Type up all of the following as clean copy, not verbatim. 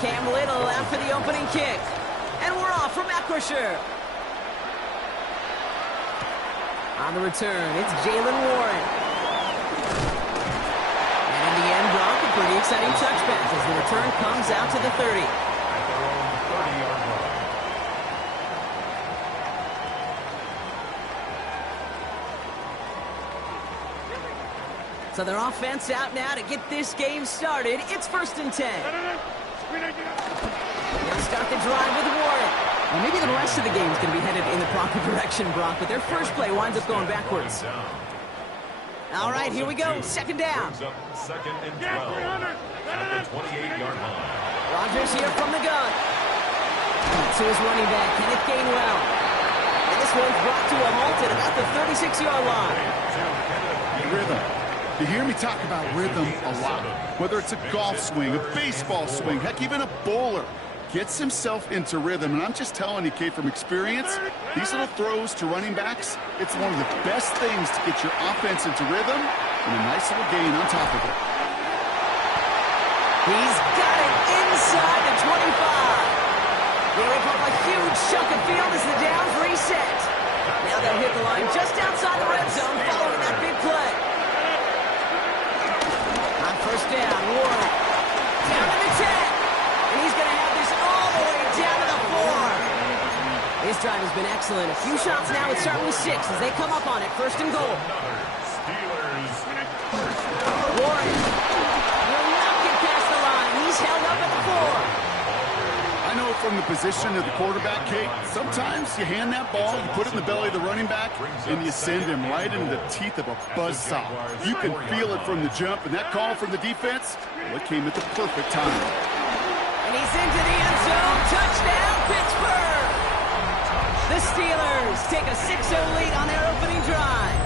Cam Little after the opening kick. And we're off from Acrisure. On the return, it's Jalen Warren. And in the end, Brock, a pretty exciting touchback as the return comes out to the 30. At their own 30-yard line. So their offense out now to get this game started. It's 1st and 10. They'll start the drive with Warren. Well, maybe the rest of the game is going to be headed in the proper direction, Brock, but their first play winds up going backwards. All right, here we go. 2nd down. Second and 12 at the 28-yard line. Rodgers here from the gun. To his running back, Kenneth Gainwell. And this one's brought to a halt at about the 36-yard line. Rhythm. You hear me talk about rhythm a lot. Whether it's a golf swing, a baseball swing, heck, even a bowler gets himself into rhythm. And I'm just telling you, Kate, from experience, these little throws to running backs, it's one of the best things to get your offense into rhythm and a nice little gain on top of it. He's got it inside the 25. They rip up a huge chunk of field as the downs reset. Now they'll hit the line just outside the red zone following that big play. On 1st down, Warren down to the 10. And he's going to have this all the way down to the 4. His drive has been excellent. A few shots now. It's starting with 6 as they come up on it. 1st and goal. Warren will not get past the line. He's held up at the 4. I know from the position of the quarterback, Kate, sometimes you hand that ball, you put it in the belly of the running back, and you send him right into the teeth of a buzzsaw. You can feel it from the jump, and that call from the defense, well, it came at the perfect time. And he's into the end zone. Touchdown, Pittsburgh! The Steelers take a 6-0 lead on their opening drive.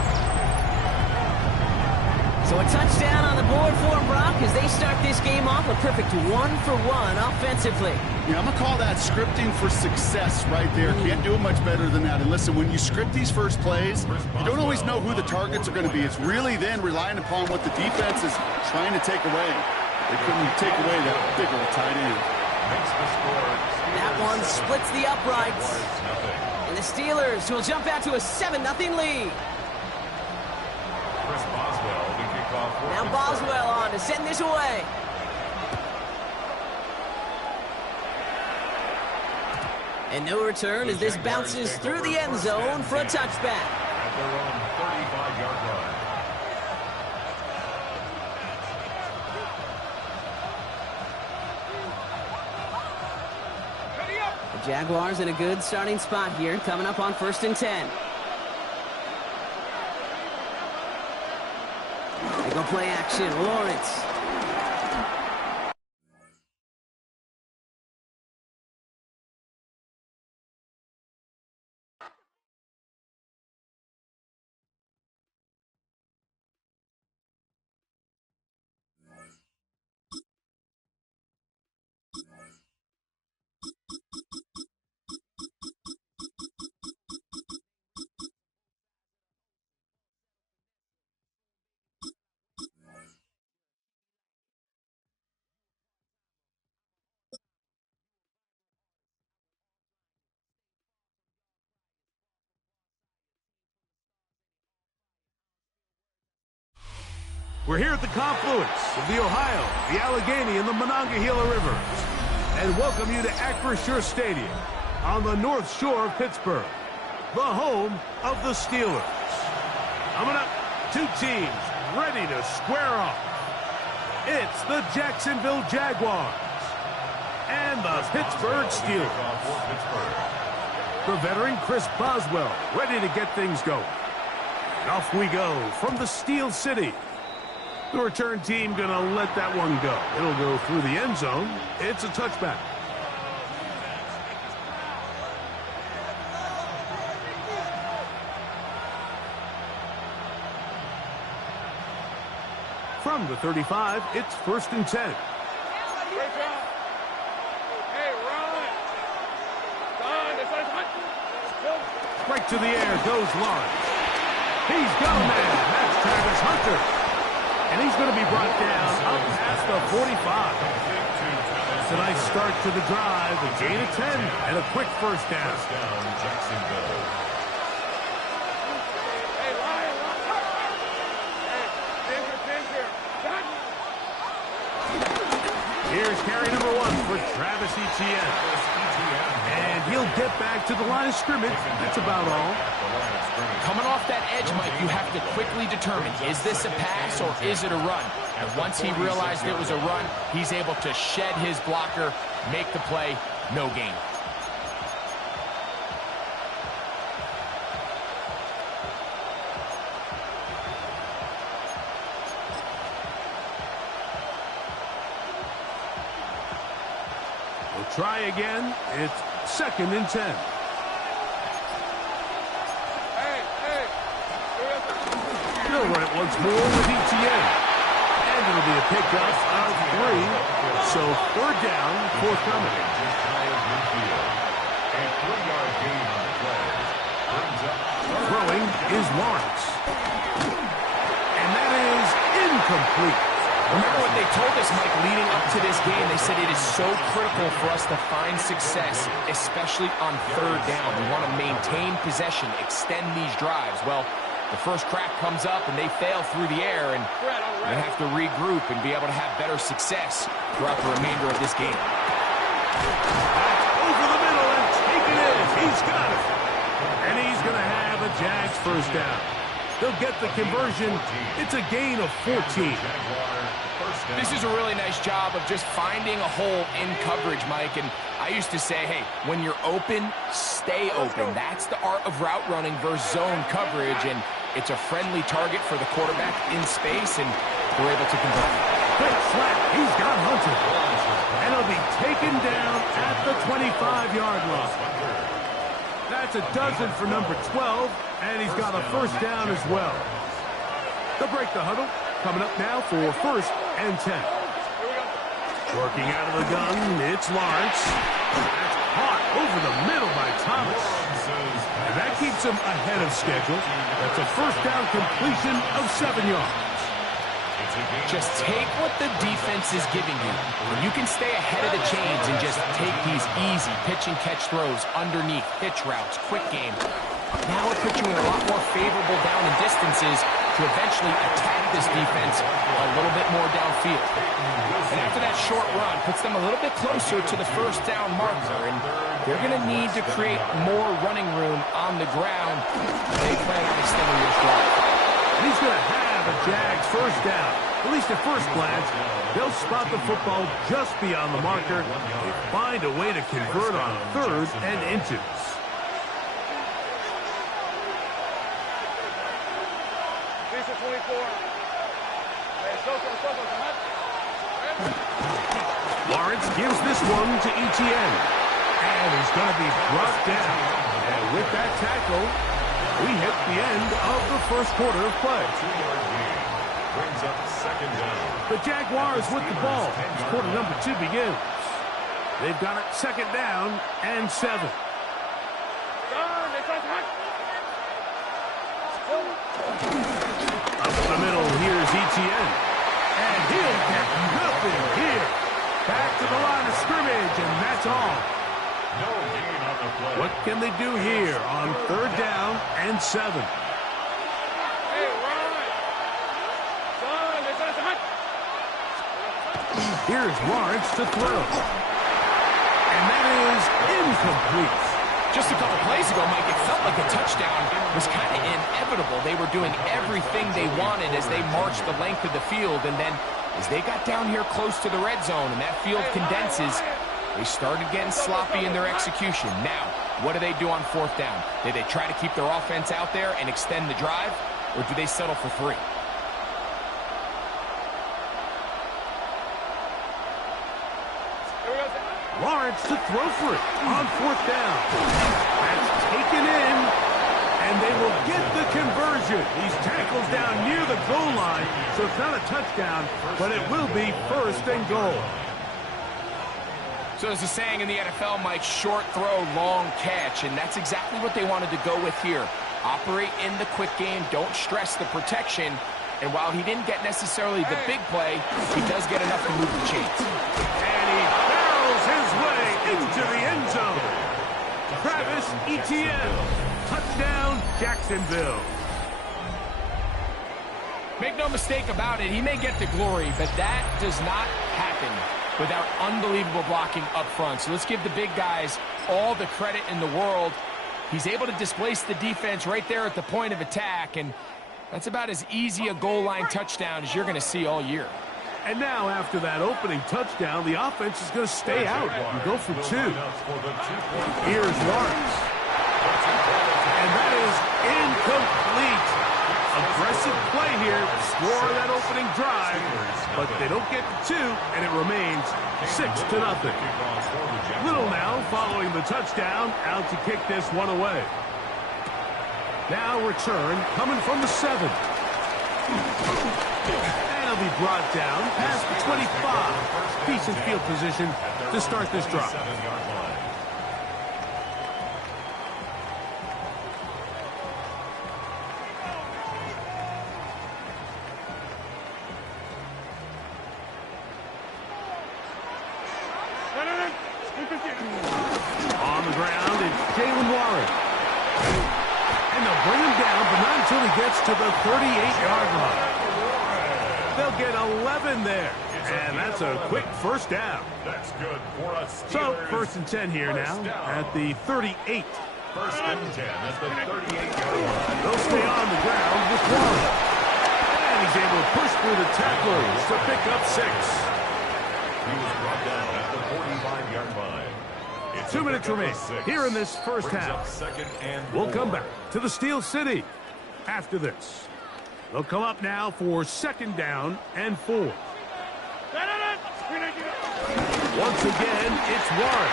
So a touchdown on the board for Brock as they start this game off a perfect 1-for-1 offensively. Yeah, I'm going to call that scripting for success right there. Can't do it much better than that. And listen, when you script these first plays, you don't always know who the targets are going to be. It's really then relying upon what the defense is trying to take away. They couldn't take away that big old tight end. That one splits the uprights. And the Steelers will jump out to a 7-0 lead. Now Boswell on to send this away. And no return as this bounces through the end zone for a touchback. At their own 35-yard line. The Jaguars in a good starting spot here, coming up on 1st and 10. They go play action. Lawrence. We're here at the confluence of the Ohio, the Allegheny, and the Monongahela Rivers, and welcome you to Acrisure Stadium on the North Shore of Pittsburgh, the home of the Steelers. Coming up, two teams ready to square off. It's the Jacksonville Jaguars and the Pittsburgh Steelers. The veteran Chris Boswell ready to get things going. And off we go from the Steel City. The return team going to let that one go. It'll go through the end zone. It's a touchback. From the 35, it's 1st and 10. Right to the air goes Lawrence. He's got a man. That's Travis Hunter. And he's going to be brought down up past the 45. That's a nice start to the drive. A gain of 10 and a quick first down. First down, Jacksonville. Here's carry number 1 for Travis Etienne. And he'll get back to the line of scrimmage. That's about all. Coming off that edge, Mike, you have to quickly determine, is this a pass or is it a run? And once he realized it was a run, he's able to shed his blocker, make the play, no gain. We'll try again. It's 2nd and 10. They'll run it once more with Etienne. And it'll be a pickup of 3. So 3rd down, forthcoming. A 3-yard gain on the play. Brings up Throwing is Lawrence. And that is incomplete. Remember what they told us, Mike, leading up to this game. They said it is so critical for us to find success, especially on 3rd down. We want to maintain possession, extend these drives. Well, the first crack comes up and they fail through the air, and they have to regroup and be able to have better success throughout the remainder of this game. That's over the middle and taken in. He's got it. And he's going to have a Jags first down. They'll get the conversion. It's a gain of 14. This is a really nice job of just finding a hole in coverage, Mike. And I used to say, hey, when you're open, stay open. That's the art of route running versus zone coverage. And it's a friendly target for the quarterback in space, and we're able to convert. Quick slap. He's got Hunter. And he'll be taken down at the 25-yard line. That's a dozen for number 12, and he's got a first down as well. They'll break the huddle. Coming up now for 1st and 10. Working out of the gun, it's Lawrence. That's caught over the middle by Thomas. And that keeps him ahead of schedule. That's a first down completion of 7 yards. Just take what the defense is giving you. When you can stay ahead of the chains and just take these easy pitch and catch throws underneath, pitch routes, quick game, now it puts you in a lot more favorable down and distances to eventually attack this defense a little bit more downfield. And after that short run, puts them a little bit closer to the first down marker, and they're going to need to create more running room on the ground. They plan on extending this drive. And he's going to have a Jags first down. At least at first glance, they'll spot the football just beyond the marker. They find a way to convert on 3rd and inches. Lawrence gives this one to Etienne. And he's going to be brought down. And with that tackle, we hit the end of the first quarter of play. 2-yard gain. Brings up 2nd down. The Jaguars with the ball as quarter number 2 begins. They've got it 2nd down and 7. Up the middle, here's Etienne. And he'll get nothing here. Back to the line of scrimmage, and that's all. No gain on the play. What can they do here on 3rd down and 7? Here's Lawrence to throw. And that is incomplete. Just a couple plays ago, Mike, it felt like a touchdown was kind of inevitable. They were doing everything they wanted as they marched the length of the field, and then as they got down here close to the red zone and that field condenses, they started getting sloppy in their execution. Now, what do they do on 4th down? Do they try to keep their offense out there and extend the drive, or do they settle for 3? Lawrence to throw for it on 4th down. That's taken in, and they will get the conversion. These tackles down near the goal line, so it's not a touchdown, but it will be 1st and goal. So there's a saying in the NFL, Mike, short throw, long catch, and that's exactly what they wanted to go with here. Operate in the quick game, don't stress the protection, and while he didn't get necessarily the big play, he does get enough to move the chains. And he barrels his way into the end zone. Travis Etienne. Touchdown, Jacksonville. Make no mistake about it, he may get the glory, but that does not happen without unbelievable blocking up front. So let's give the big guys all the credit in the world. He's able to displace the defense right there at the point of attack, and that's about as easy a goal line touchdown as you're going to see all year. And now, after that opening touchdown, the offense is going to stay out and go for two. Here's Lawrence. And that is incomplete. Aggressive play here to score that opening drive, but they don't get to two, and it remains 6-0. Little now following the touchdown, out to kick this one away. Now return coming from the 7. And he'll be brought down past the 25. Decent field position to start this drive. On the ground, it's Jalen Warren. And they'll bring him down, but not until he gets to the 38-yard line. They'll get 11 there. And that's a quick first down. That's good for us. So, first and 10 here now at the 38. First and 10 at the 38-yard line. They'll stay on the ground with Warren. And he's able to push through the tacklers to pick up 6. He was brought down at the 45-yard line. 2 minutes remain here in this first half. We'll come back to the Steel City after this. They'll come up now for 2nd down and 4. Once again, it's Warren.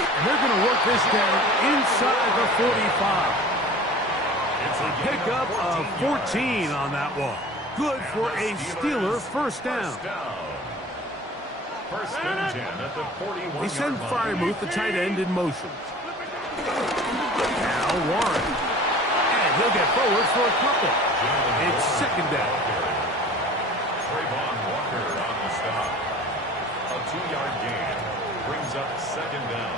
And they're going to work this down inside the 45. It's a pickup of 14 on that one. Good for a Steeler first down. First and 10 at the 41-yard line. They send Freiermuth, the tight end, in motion. Now Warren. And he'll get forward for a couple. It's 2nd down. Trayvon Walker on the stop. A 2-yard gain brings up 2nd down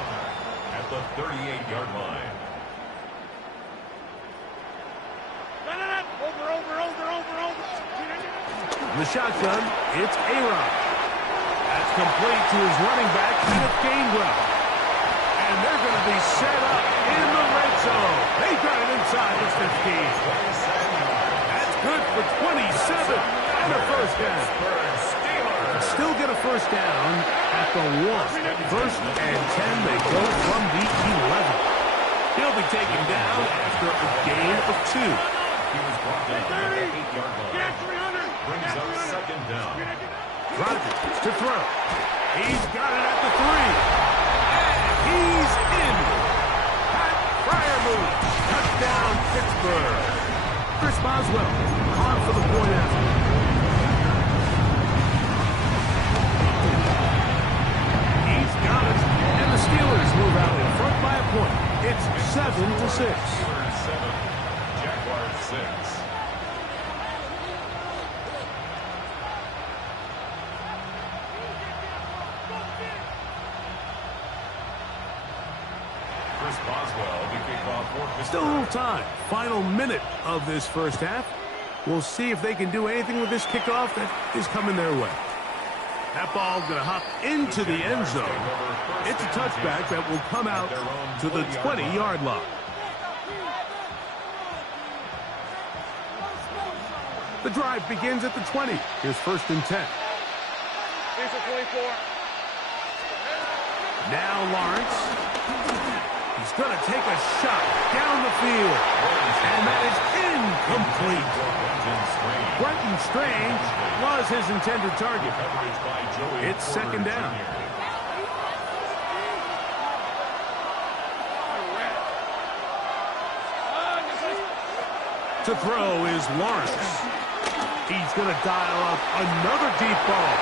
at the 38-yard line. In the shotgun, it's Aaron. That's complete to his running back, Kenneth Gainwell. And they're going to be set up in the red zone. They got it inside the 15. That's good for 27 and a first down. Still get a first down at the 1. First and 10, they go from the 11. He'll be taken down after a gain of 2. He was brought down at the 8-yard line. Brings up 2nd down. Rodgers to throw. He's got it at the 3. And he's in. Pat Freiermuth. Touchdown, Pittsburgh. Chris Boswell on for the point after. He's got it. And the Steelers move out in front by a point. It's 7-6. Steelers 7. Jaguars 6. Still a little time. Final minute of this first half. We'll see if they can do anything with this kickoff that is coming their way. That ball going to hop into the end zone. It's a touchback that will come out to the 20-yard line. The drive begins at the 20. Here's 1st and 10. Here's the 24. Now Lawrence. He's going to take a shot down the field. And that is incomplete. Brenton Strange was his intended target. It's 2nd down. To throw is Lawrence. He's going to dial up another deep ball.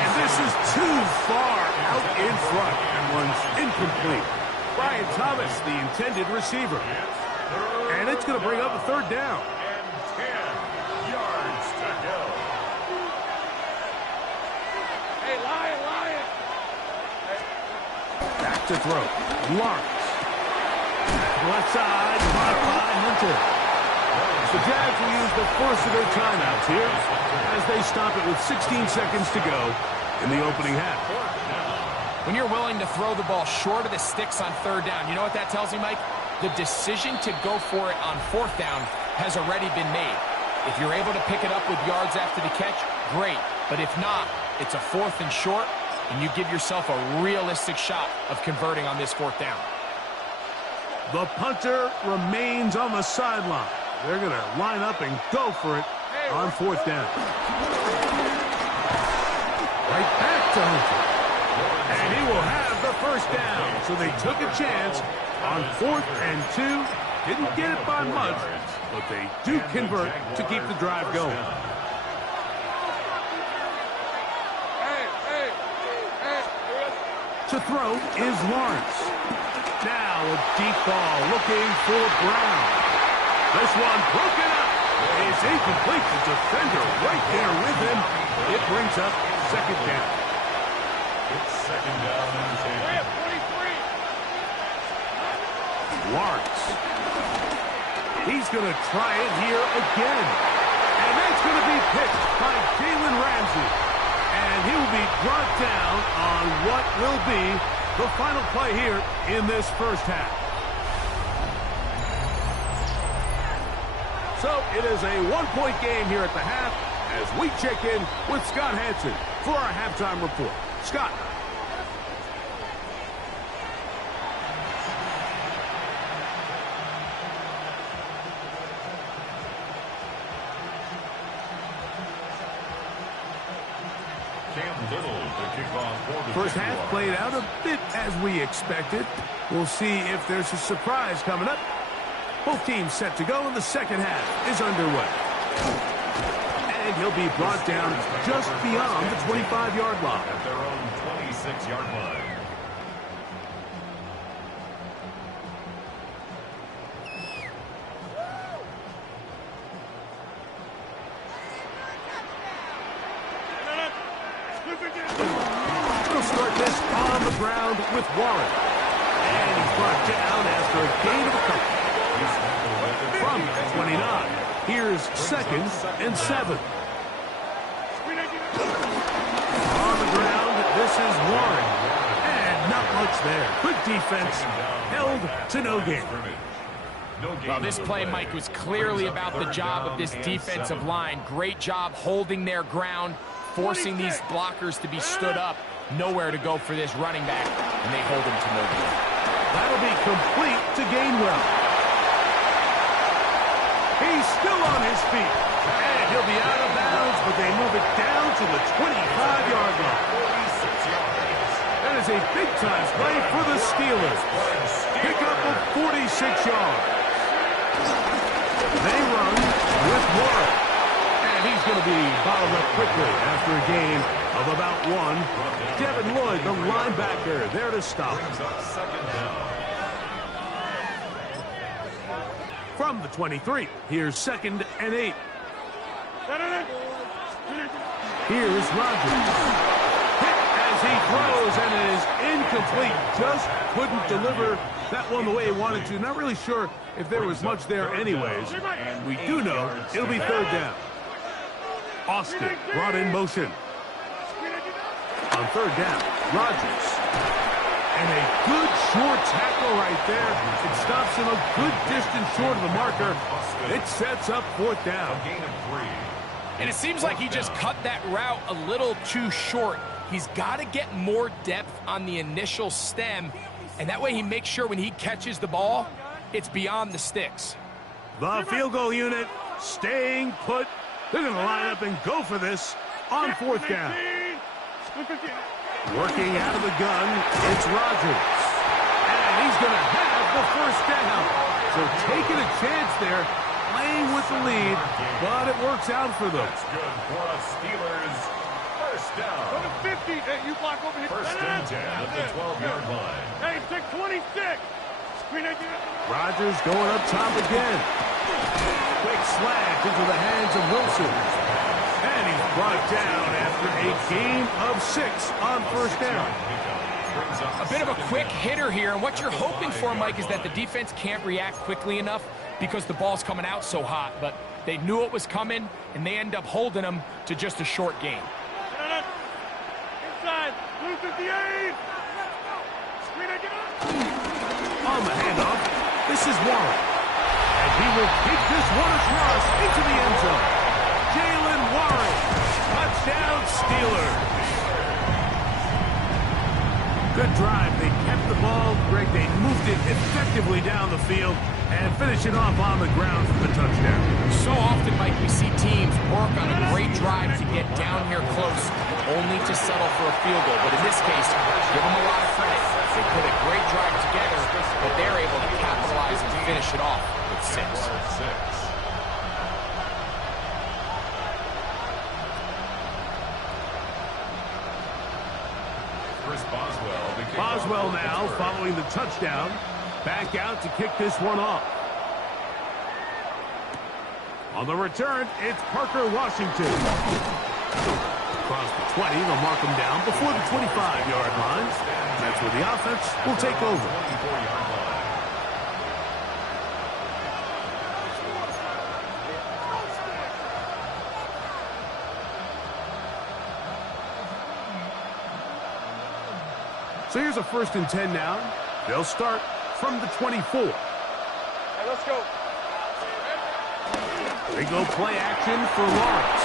And this is too far out in front. That one's incomplete. Brian Thomas, the intended receiver. And it's going to bring up a 3rd down. And 10 yards to go. Hey, Lion, Lion. to throw. Lawrence. Left side, caught by Hunter. The Jags will use the first of their timeouts here as they stop it with 16 seconds to go in the opening half. When you're willing to throw the ball short of the sticks on third down, you know what that tells me, Mike? The decision to go for it on fourth down has already been made. If you're able to pick it up with yards after the catch, great. But if not, it's a fourth and short, and you give yourself a realistic shot of converting on this fourth down. The punter remains on the sideline. They're going to line up and go for it on fourth down. Right back to Hunter. And he will have the first down. So they took a chance on 4th and 2. Didn't get it by much, but they do convert to keep the drive going. To throw is Lawrence. Now a deep ball looking for Brown. This one broken up. It's incomplete. The defender right there with him. It brings up second down. It's second down and 10. Lawrence. He's going to try it here again. And that's going to be picked by Jalen Ramsey. And he will be brought down on what will be the final play here in this first half. So it is a one-point game here at the half as we check in with Scott Hansen for our halftime report. Scott. First half played out a bit as we expected. We'll see if there's a surprise coming up. Both teams set to go, and the second half is underway. And he'll be brought down just beyond the 25-yard line. At their own 26-yard line. We'll start this on the ground with Warren. And he's brought down after a gain of a couple. From 29, here's 2nd and 7. On the ground, this is Warren. And not much there. Good defense, held to no gain. Well, this play, Mike, was clearly about the job of this defensive line. Great job holding their ground, forcing these blockers to be stood up. Nowhere to go for this running back, and they hold him to no gain. That'll be complete to Gainwell. He's still on his feet. And he'll be out of bounds, but they move it down to the 25-yard line. That is a big-time play for the Steelers. Pick up of 46 yards. They run with Warren. And he's going to be bottled up quickly after a gain of about 1. Devin Lloyd, the linebacker, there to stop. From the 23, here's 2nd and 8. Here's Rodgers. Hit as he throws, and it is incomplete. Just couldn't deliver that one the way he wanted to. Not really sure if there was much there anyways. And we do know it'll be 3rd down. Austin brought in motion. On 3rd down, Rodgers. And a good short tackle right there. It stops him a good distance short of the marker. It sets up 4th down. And it seems like he just cut that route a little too short. He's got to get more depth on the initial stem, and that way he makes sure when he catches the ball, it's beyond the sticks. The field goal unit staying put. They're going to line up and go for this on 4th down. Working out of the gun, it's Rodgers. And he's going to have the first down. So taking a chance there, playing with the lead, but it works out for them. That's good for a Steelers first down. Go to 50. Hey, you block over here. First and 10 at the 12-yard line. Hey, stick 26. Rodgers going up top again. Quick slant into the hands of Wilson. And he's brought down after a gain of 6 on first down. A bit of a quick hitter here, and what you're hoping for, Mike, is that the defense can't react quickly enough because the ball's coming out so hot, but they knew it was coming, and they end up holding them to just a short game. Inside, blue 58. On the handoff, this is Warren. And he will kick this one across into the end zone. Jalen Warren, touchdown Steelers. Good drive. They kept the ball. Greg, they moved it effectively down the field and finish it off on the ground for the touchdown. So often, Mike, we see teams work on a great drive to get down here close, only to settle for a field goal. But in this case, give them a lot of credit. They put a great drive together, but they're able to capitalize and finish it off with 6. Boswell now following the touchdown. Back out to kick this one off. On the return, it's Parker Washington. Across the 20, they'll mark him down before the 25-yard line. That's where the offense will take over. So here's a 1st and 10 now. They'll start from the 24. Hey, let's go. They go play action for Lawrence.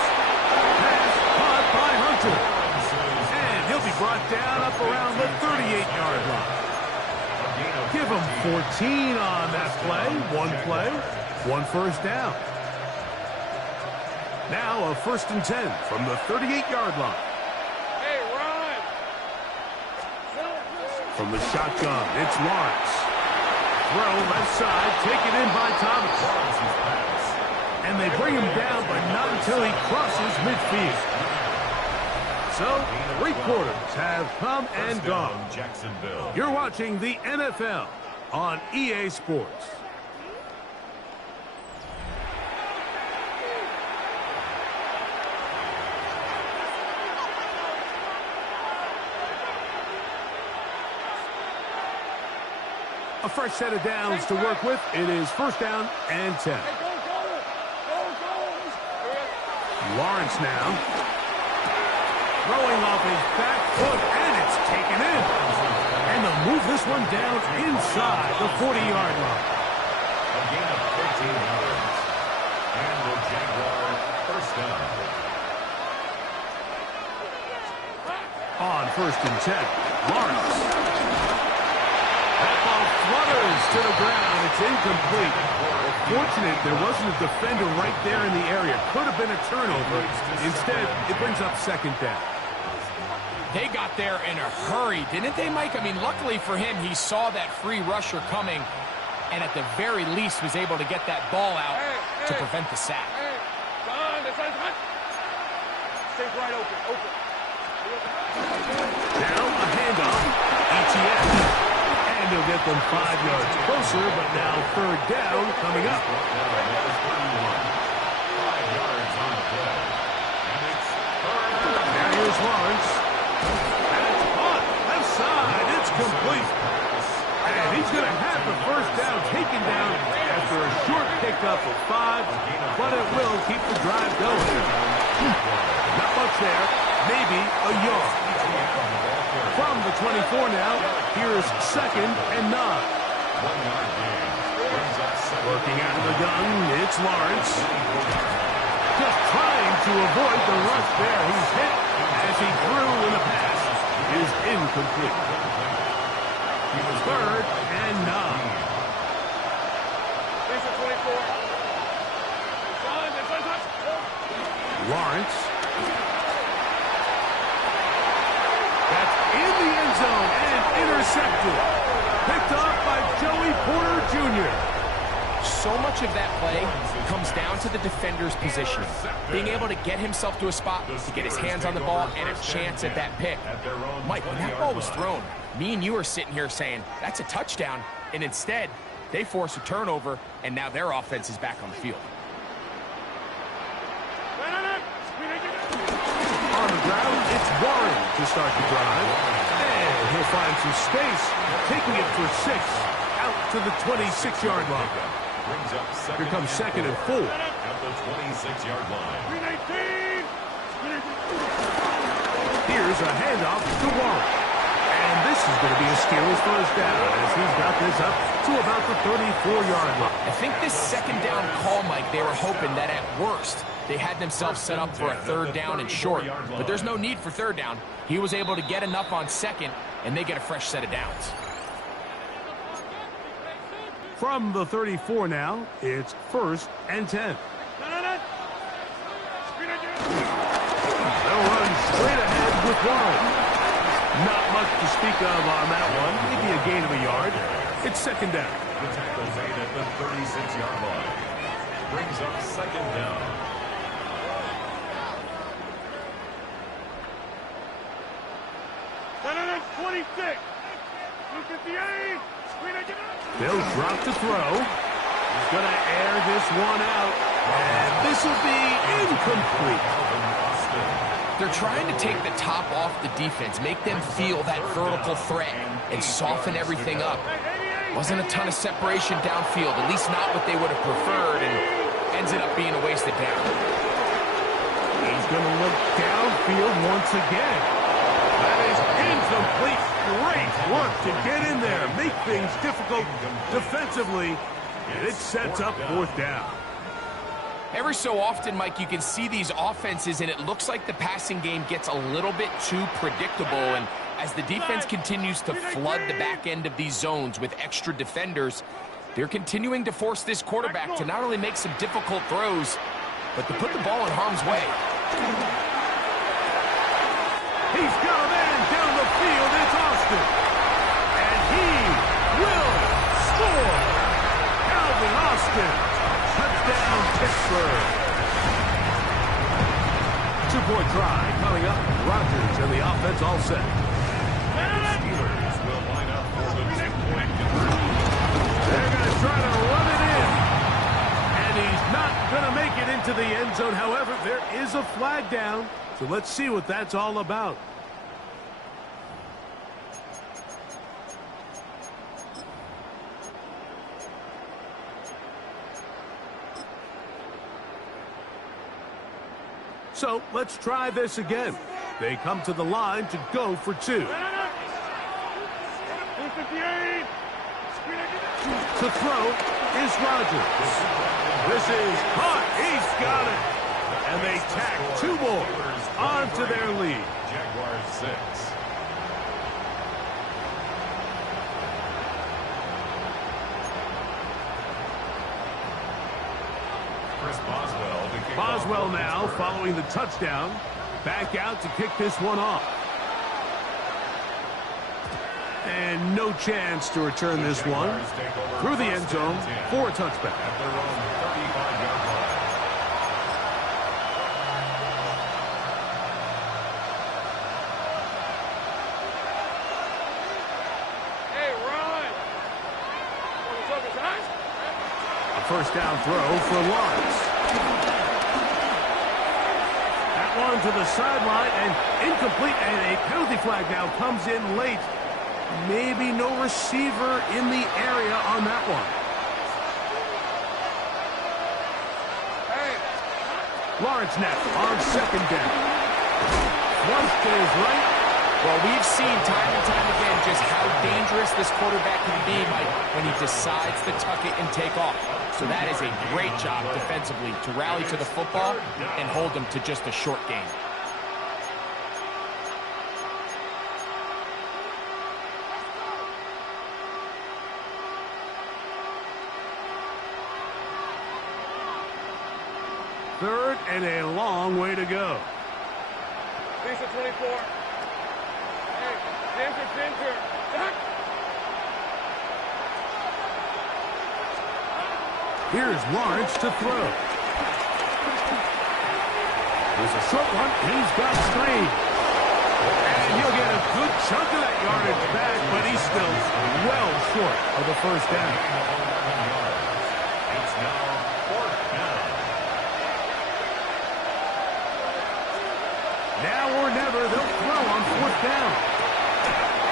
Pass caught by Hunter. And he'll be brought down up around the 38-yard line. Give him 14 on that play. One first down. Now a 1st and 10 from the 38-yard line. Hey, run. From the shotgun, it's Lawrence. Throw left side, taken in by Thomas. And they bring him down, but not until he crosses midfield. So, 3 quarters have come and gone. You're watching the NFL on EA Sports. A fresh set of downs to work with. It is 1st down and 10. Lawrence now. Throwing off his back foot, and it's taken in. And they'll move this one down inside the 40-yard line. A gain of 13 yards. And the Jaguar 1st down. On 1st and 10, Lawrence. That ball flutters to the ground. It's incomplete. Fortunate there wasn't a defender right there in the area. Could have been a turnover. Instead, it brings up 2nd down. They got there in a hurry, didn't they, Mike? I mean, luckily for him, he saw that free rusher coming and at the very least was able to get that ball out to prevent the sack. Stay right open. Now a handoff. ETS. And he'll get them 5 yards closer, but now 3rd down coming up. 5 yards on the play. And it's 3rd. Now here's Lawrence. That's caught. Left side. It's complete. And he's going to have the 1st down taken down after a short pickup of 5, but it will keep the drive going. Not much there. Maybe a yard. From the 24 now, here's 2nd and 9. 1 yard gain. Brings up 7. Working out of the gun, it's Lawrence. Just trying to avoid the rush there. He's hit as he threw in the pass. Is incomplete. 3rd and 9. Lawrence. That's in the end zone and intercepted. Picked off by Joey Porter Jr. So much of that play comes down to the defender's positioning. Being able to get himself to a spot, to get his hands on the ball, and a chance at that pick. Mike, when that ball was thrown, me and you are sitting here saying, that's a touchdown. And instead, they force a turnover, and now their offense is back on the field. On the ground, it's Warren to start the drive. And And he'll find some space, taking it for 6, out to the 26-yard line. Here comes 2nd and 4. At the 26-yard line. 319! Here's a handoff to Warren. And this is going to be a Steelers first down as he's got this up to about the 34-yard line. I think this 2nd down call, Mike, they were hoping that at worst they had themselves set up for a 3rd down and short. But there's no need for 3rd down. He was able to get enough on 2nd, and they get a fresh set of downs. From the 34 now, it's 1st and 10. They'll run straight ahead with Warren. Not much to speak of on that one. Maybe a gain of a yard. It's 2nd down. The tackle made at the 36-yard line. Brings up 2nd down. No, 26! 258! They'll drop to throw. He's going to air this one out. And this will be incomplete. They're trying to take the top off the defense, make them feel that vertical threat, and soften everything up. Wasn't a ton of separation downfield, at least not what they would have preferred, and ended up being a wasted down. He's going to look downfield once again. That is incomplete. Great work to get in there, make things difficult defensively, and it sets up 4th down. Every so often, Mike, you can see these offenses, and it looks like the passing game gets a little bit too predictable. And as the defense continues to flood the back end of these zones with extra defenders, they're continuing to force this quarterback to not only make some difficult throws, but to put the ball in harm's way. He's got a man down the field. It's Austin. And he will score. Calvin Austin. Touchdown, Pittsburgh. 2-point try coming up. Rodgers and the offense all set. The Steelers will line up for the 2-point conversion. They're going to try to run it in. And he's not going to make it into the end zone. However, there is a flag down. So let's see what that's all about. So let's try this again. They come to the line to go for 2. 258! To throw is Rodgers. This is hot. He's got it. And they tack 2 more onto their lead. Jaguars 6. Boswell now following the touchdown. Back out to kick this one off. And no chance to return this one through the end zone for a touchback. At their own 35-yard line. Hey, Ron! What's up, guys? A first down throw for Lawrence. That one to the sideline and incomplete, and a penalty flag now comes in late. Maybe no receiver in the area on that one. Hey! Lawrence now on 2nd down. Once to his right. Well, we've seen time and time again just how dangerous this quarterback can be, Mike, when he decides to tuck it and take off. So that is a great job defensively to rally to the football and hold them to just a short gain. Third and a long way to go. Lisa 24. Hey, Ginger. Duck! Here's Lawrence to throw. There's a short one. He's got Slade. And he'll get a good chunk of that yardage back, but he's still well short of the first down. It's now 4th down. Now or never, they'll throw on 4th down.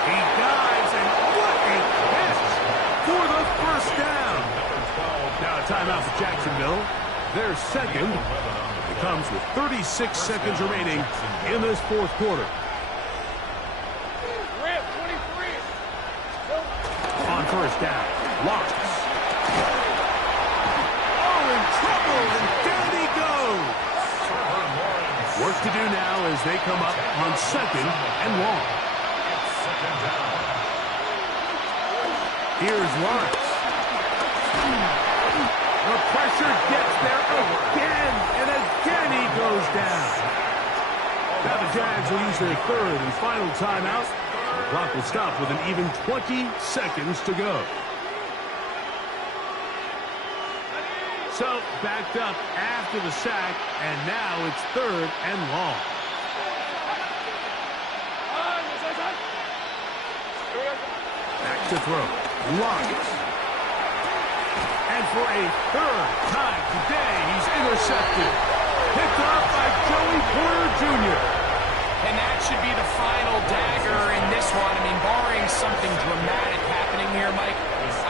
He dives, and what a catch for the first down. Now a timeout for Jacksonville. Their second. It comes with 36 seconds remaining in this fourth quarter. On first down, Lawrence. Oh, in trouble, and down he goes. Work to do now as they come up on second and long. Here's Lawrence. The pressure gets there again, and again he goes down. Now the Jags will use their third and final timeout. The clock will stop with an even 20 seconds to go. So, backed up after the sack, and now it's third and long. Back to throw. Lawrence. And for a third time today, he's intercepted. Picked up by Joey Porter Jr. And that should be the final dagger in this one. I mean, barring something dramatic happening here, Mike,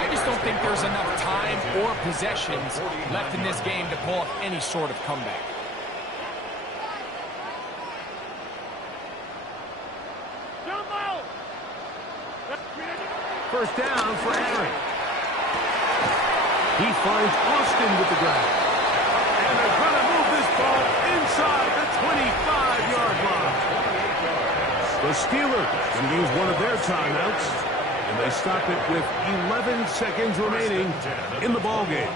I just don't think there's enough time or possessions left in this game to pull off any sort of comeback. First down for Aaron. He finds Austin with the grab. And they're going to move this ball inside the 25-yard line. The Steelers going to use one of their timeouts, and they stop it with 11 seconds remaining in the ballgame.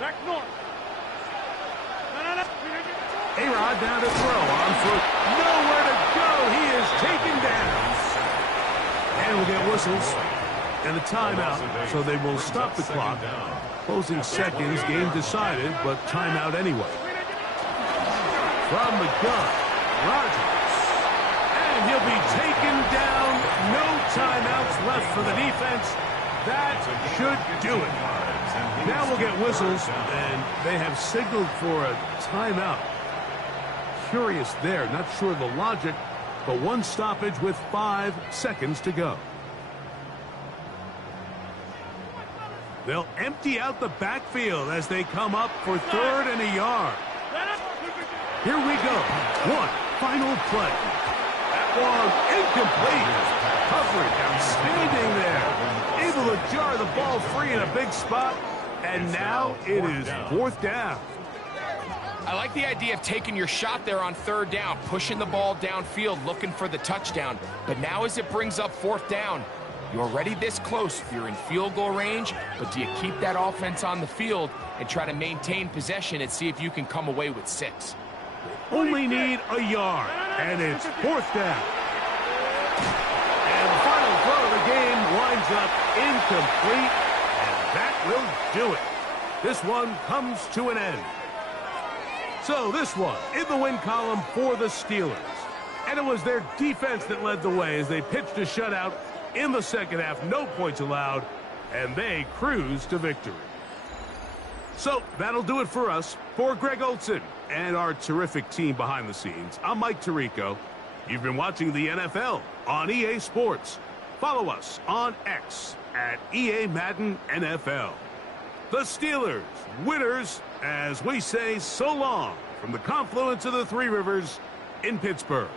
Back north. A-Rod down to throw on foot. Nowhere to go. He is taken down. And we'll get whistles and a timeout, so they will stop the clock. Closing seconds, game decided, but timeout anyway. From the gun, Rodgers. And he'll be taken down. No timeouts left for the defense. That should do it. Now we'll get whistles, and they have signaled for a timeout. Curious there, not sure the logic, but one stoppage with 5 seconds to go. They'll empty out the backfield as they come up for third and a yard. Here we go. One final play. That one incomplete. Coverage outstanding there. Able to jar the ball free in a big spot. And now it is fourth down. I like the idea of taking your shot there on third down, pushing the ball downfield, looking for the touchdown. But now as it brings up fourth down, you're already this close. You're in field goal range, but do you keep that offense on the field and try to maintain possession and see if you can come away with 6? Only need a yard, and it's fourth down. And the final throw of the game winds up incomplete, and that will do it. This one comes to an end. So this one in the win column for the Steelers. And it was their defense that led the way as they pitched a shutout in the second half. No points allowed, and they cruised to victory. So that'll do it for us. For Greg Olson and our terrific team behind the scenes, I'm Mike Tirico. You've been watching the NFL on EA Sports. Follow us on X at EA Madden NFL. The Steelers, winners, as we say so long from the confluence of the Three Rivers in Pittsburgh.